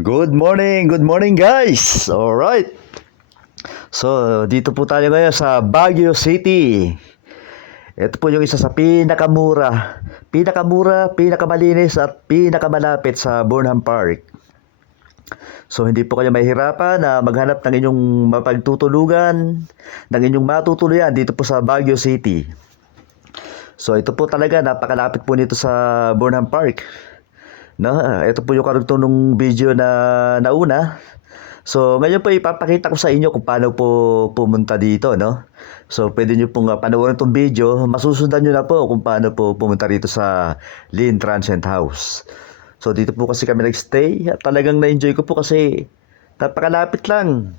Good morning guys! Alright, so dito po tayo ngayon sa Baguio City. Ito po yung isa sa pinakamalinis at pinakamalapit sa Burnham Park. So hindi po kayo mahihirapan na maghanap ng inyong mapagtutulugan, ng inyong matutuluyan dito po sa Baguio City. So ito po talaga, napakalapit po nito sa Burnham Park. No, ito po yung karugtong ng video na nauna. So, ngayon po ipapakita ko sa inyo kung paano po pumunta dito, no? So, pwede nyo pong panoorin itong video. Masusundan nyo na po kung paano po pumunta rito sa Lynn Transient House. So, dito po kasi kami nagstay at talagang na-enjoy ko po kasi napakalapit lang.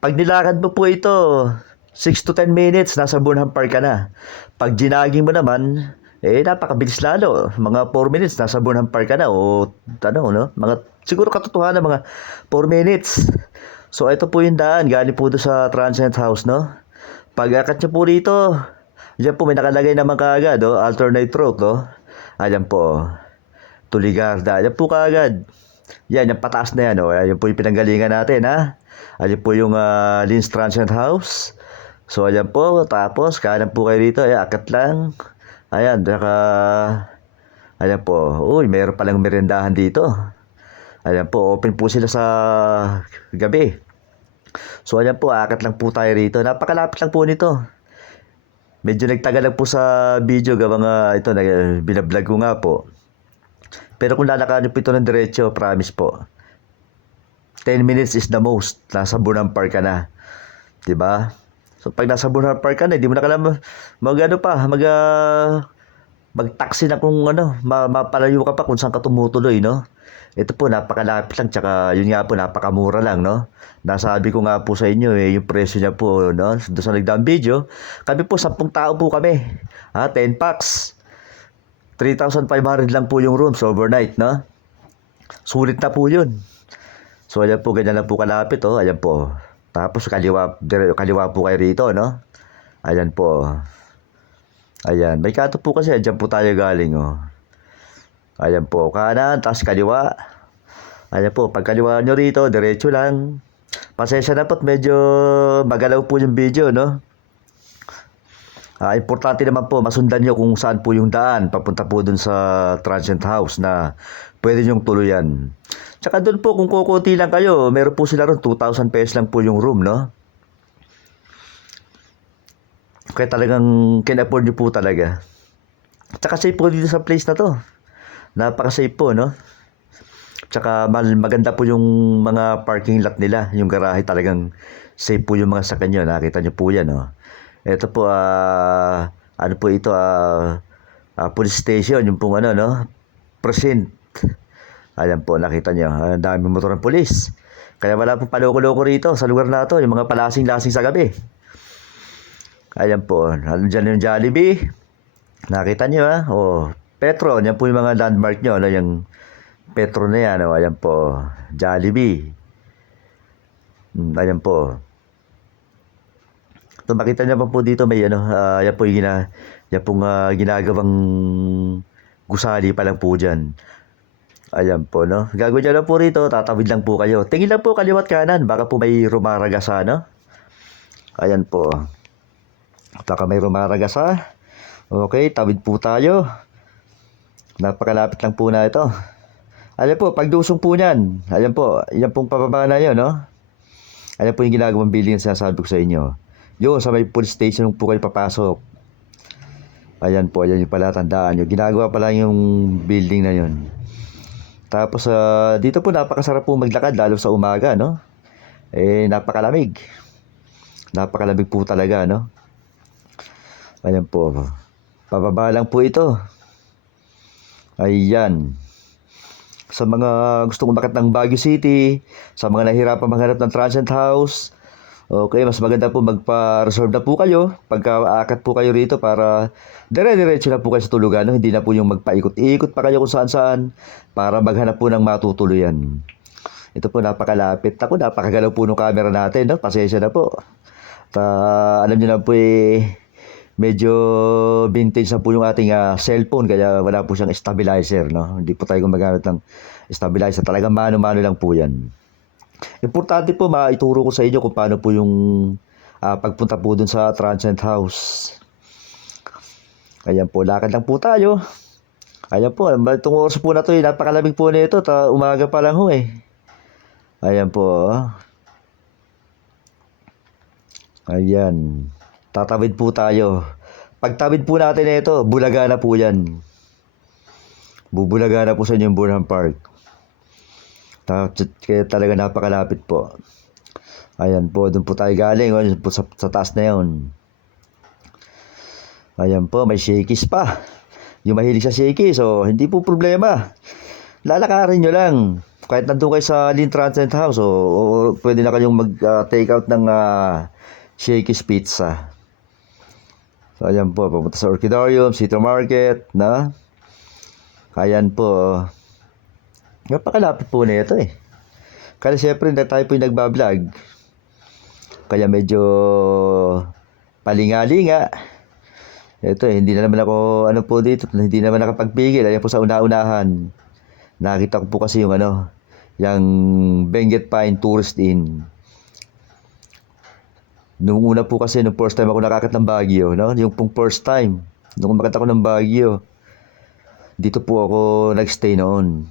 Pag nilakad mo po ito, 6 to 10 minutes, nasa Burnham Park ka na. Pag ginaging mo naman, napakabilis lalo. Mga 4 minutes, nasa Burnham Park ka na. O, ano, no? Siguro katotohanan, mga 4 minutes. So, ito po yung daan. Galing po doon sa Transient House, no? Pag akat nyo po rito, dyan po may nakalagay naman kaagad, oh, alternate route, no? Ayan po, Tuligarda. Ayan po kaagad. Yan, yung pataas na yan, oh. Ayan po yung pinanggalingan natin, ha? Ayan po yung Lynn's Transient House. So, ayan po. Tapos, kanan po kayo rito. Ayan, akat lang. Ayan, ayan po. Uy, meron palang merendahan dito. Ayan po, open po sila sa gabi. So, ayan po, akat lang po tayo rito. Napakalapit lang po nito. Medyo nagtagal lang po sa video, gawa nga ito, binablog ko nga po. Pero kung lalakarin niyo po ito ng diretso, promise po, 10 minutes is the most. Nasa Burnham Park ka na. Diba? So, pag nasa Burnham Park ka na, hindi mo na kailangan mag-taxi na kung mapalayo ka pa kung saan ka tumutuloy, no? Ito po, napakalapit lang, tsaka yun nga po, napakamura lang, no? Nasabi ko nga po sa inyo, yung presyo niya po, no? Doon sa nagdaang video, kami po, 10 tao po kami. 10 packs. 3,500 lang po yung rooms overnight, no? Sulit na po yun. So, ayan po, ganyan lang po kalapit, oh. Ayan po. Tapos, kaliwa po kayo rito, no? Ayan po. Ayan. May kato po kasi, ayan po tayo galing, oh. Ayan po, kanan, tapos kaliwa. Ayan po, pag kaliwa nyo rito, diretso lang. Pasensya na po't medyo magalaw po yung video, no? Importante naman po, masundan nyo kung saan po yung daan papunta po dun sa Transient House na pwede nyong tuluyan. Tsaka dun po, kung kukunti lang kayo, meron po sila ron, 2,000 pesos lang po yung room, no? Kaya talagang can-afford nyo po talaga. Tsaka safe po dito sa place na to. Napaka-safe po, no? Tsaka maganda po yung mga parking lot nila. Yung garahe talagang safe po yung mga sakyan nyo. Nakita nyo po yan, no? Ito po, ano po ito, police station. Yung pong no? Precinct. Ayan po, nakita nyo. Ang daming motor ng police. Kaya wala pong paloko-loko rito sa lugar na to. Yung mga palasing-lasing sa gabi. Ayan po. Diyan yung Jollibee. Nakita nyo, ha? Petro. Yan po yung mga landmark nyo. Yung Petro na yan. Ayan po. Jollibee. Ayan po. So, makita nyo pa po dito may yan po yung yan pong ginagawang gusali pa lang po dyan. Ayan po, no? Gagawin nyo lang po rito, tatawid lang po kayo. Tingin lang po kaliwat kanan, baka po may rumaragasa, no? Ayan po. Baka may rumaragasa. Okay, tawid po tayo. Napakalapit lang po na ito. Ayan po, pagdusong po niyan. Ayan po, yan pong pababa na yun, no? Ayan po yung ginagawang building na sinasabi ko sa inyo. Yun, sa may police station po kayo papasok. Ayan po, ayan yung pala, tandaan nyo. Ginagawa pala yung building na yun. Tapos, dito po napakasarap po maglakad, lalo sa umaga, no? Napakalamig. Napakalamig po talaga, no? Ayan po. Pababa lang po ito. Ayan. Sa mga gustong umakyat ng Baguio City, sa mga nahihirapan maghanap ng Transient House, okay, mas maganda po magpa-reserve na po kayo pagka-aakat po kayo rito para dire-diretso na po kayo sa tulugan, no? Hindi na po yung magpaikot-ikot pa kayo kung saan-saan para maghanap po ng matutuluyan. Ito po, napakalapit. Ako, napakagalaw po ng camera natin, no? Pasensya na po. Alam niyo na po medyo vintage na po yung ating cellphone kaya wala po siyang stabilizer, no? Hindi po tayo gumagamit ng stabilizer. Talagang mano-mano lang po yan. Importante po maituro ko sa inyo kung paano po yung pagpunta po dun sa transient house. Ayan po, lakad lang po tayo. Ayan po, itong oras po na to, napakalamig po nito, umaga pa lang ho eh. Ayan po. Ayan. Tatawid po tayo. Pagtawid po natin ito, Bulaga na po yan. Bubulaga na po sa inyo yung Burnham Park. Kaya talaga napakalapit po. Ayan po, doon po tayo galing. Po sa taas na yun. Ayan po, may shakies pa. Yung mahilig sa shakies, so hindi po problema. Lalakarin nyo lang. Kahit nandun kayo sa Lynn Transient House, o pwede na kayong mag-take out ng Shakey's Pizza. So, ayan po, papunta sa Orchidarium, City Market, na. Ayan po. Napakalapit po na ito eh. Kaya siyempre, tayo po yung nagbablog. Kaya medyo palingalinga. Ito eh, hindi na naman ako, dito, hindi naman nakapagpigil. Ayan po sa una-unahan. Nakita ko po kasi yung yung Benguet Pine Tourist Inn. Nung una po kasi, nung first time ako nakakit ng Baguio, no? Yung pong first time, nung umakyat ako ng Baguio, dito po ako nagstay noon.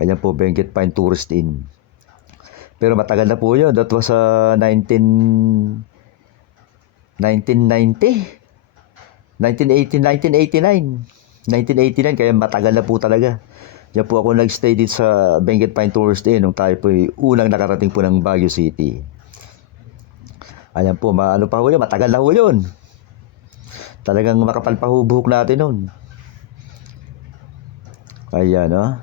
Ayan po, Benguet Pine Tourist Inn. Pero matagal na po yun. That was 1990? 1989. 1989, kaya matagal na po talaga. Diyan po ako nagstay dito sa Benguet Pine Tourist Inn nung tayo po unang nakarating po ng Baguio City. Ayan po, pa ho yun, matagal na ho yun. Talagang makapal pa ho buhok natin nun. Ayan, no?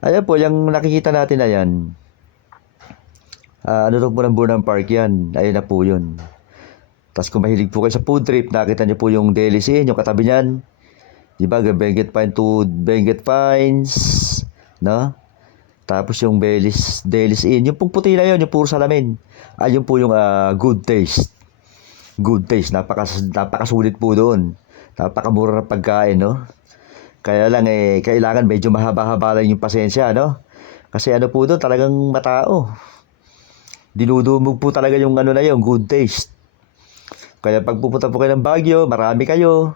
Ayan po, yung nakikita natin na yan. Ito po ng Burnham Park yan. Ayan na po yun. Tapos kung mahilig po kayo sa food trip, nakita niyo po yung Deli's Inn, yung katabi niyan. Diba, Benguet Pine to Benguet Pines, no? Tapos yung Deli's Inn, yung pong puti na yun, yung puro salamin. Yun po yung Good Taste. Good Taste, napakasulit po doon. Napakamura ng pagkain, no? Kaya lang kailangan medyo mahaba-haba lang yung pasensya, no? Kasi po doon, talagang matao. Dinudumog po talaga yung na yun, Good Taste. Kaya pag pupunta po kayo ng Baguio, marami kayo.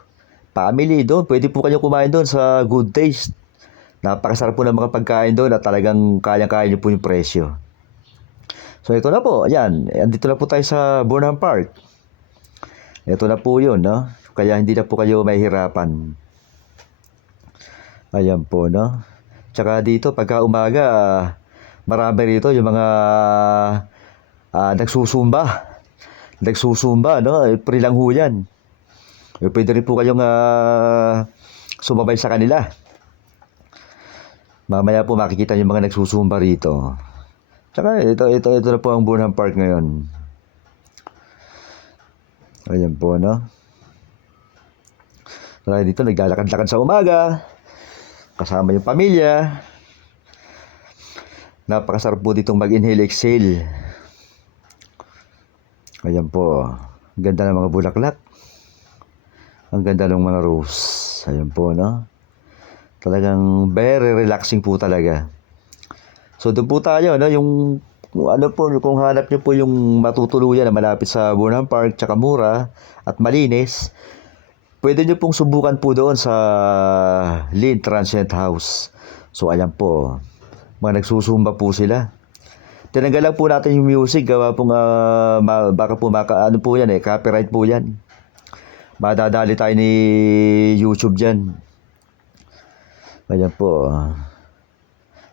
Family doon, pwede po kayo kumain doon sa Good Taste. Napakasarap po ng mga pagkain doon at talagang kayang-kaya niyo po yung presyo. So ito na po, ayan, andito na po tayo sa Burnham Park. Ito na po yun, no? Kaya hindi na po kayo mahihirapan. Ayan po, no? Tsaka dito, pagka umaga, marami rito yung mga nagsusumba. Nagsusumba, no? Free lang ho yan. Pwede rin po kayong sumabay sa kanila. Mamaya po makikita yung mga nagsusumba rito. Tsaka ito na po ang Burnham Park ngayon. Ayan po, no? Kaya dito naglalakad-lakad sa umaga. Kasama yung pamilya. Napakasarap po ditong mag-inhale, exhale. Ayan po. Ganda ng mga bulaklak. Ang ganda ng mga rose. Ayan po, no? Talagang very relaxing po talaga. So doon po tayo, no? Yung kung hanap niyo po yung matutuluyan na malapit sa Burnham Park, tsaka mura at malinis, pwede niyo pong subukan po doon sa Lynn Transient House. So ayan po, mga nagsusumba po sila. Tinanggal lang po natin yung music, gawa pong baka po po yan copyright po yan. Madadali tayo ni YouTube dyan. Ayan po.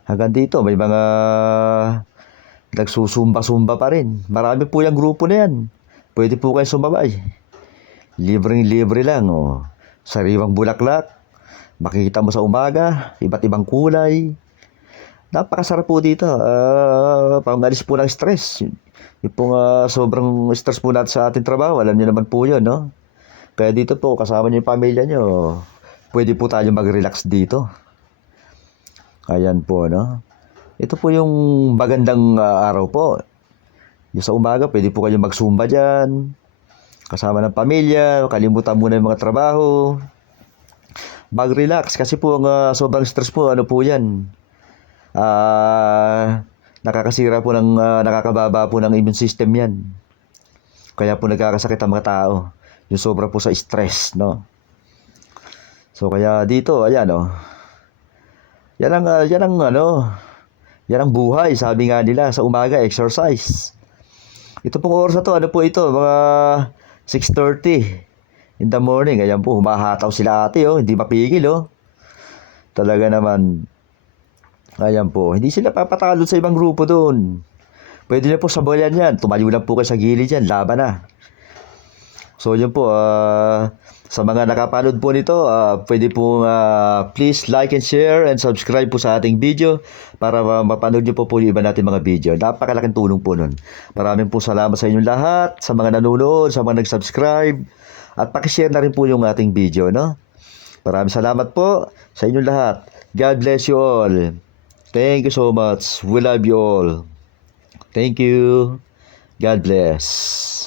Hanggang dito, may mga nagsusumba-sumba pa rin. Marami po yung grupo na yan. Pwede po kayo sumabay. Libreng-libre lang. Sariwang bulaklak. Makikita mo sa umaga. Iba't ibang kulay. Napakasarap po dito. Pangalis po ng stress. Yung pong sobrang stress po natin sa ating trabaho. Alam niyo naman po yun, no? Kaya dito po, kasama niyo yung pamilya niyo. Pwede po tayo mag-relax dito. Ayan po, no? Ito po yung magandang araw po. Yung sa umaga, pwede po kayo mag-zumba dyan. kasama ng pamilya, kalimutan muna yung mga trabaho. Mag-relax kasi po ang sobrang stress po, ano po yan. Nakakasira po nakakababa po ng immune system yan. Kaya po nagkakasakit ang mga tao. Yung sobra po sa stress, no? So kaya dito, ayan, oh. Yan ang buhay, sabi nga nila sa umaga, exercise. Ito pong oras na to, ano po ito, mga 6:30 in the morning. Ayan po, humahataw sila ate, oh, hindi mapigil, oh. Talaga naman. Ayan po, hindi sila papatalon sa ibang grupo doon. Pwede na po sabayan yan, tumayo lang po kayo sa gilid yan, laban na. So yun po, sa mga nakapanood po nito, pwede po please like and share and subscribe po sa ating video para mapanood nyo po yung iba natin mga video. Napakalaking tulong po nun. Maraming po salamat sa inyong lahat, sa mga nanonood, sa mga nag-subscribe, at pakishare na rin po yung ating video, no? Maraming salamat po sa inyong lahat. God bless you all. Thank you so much. We love you all. Thank you. God bless.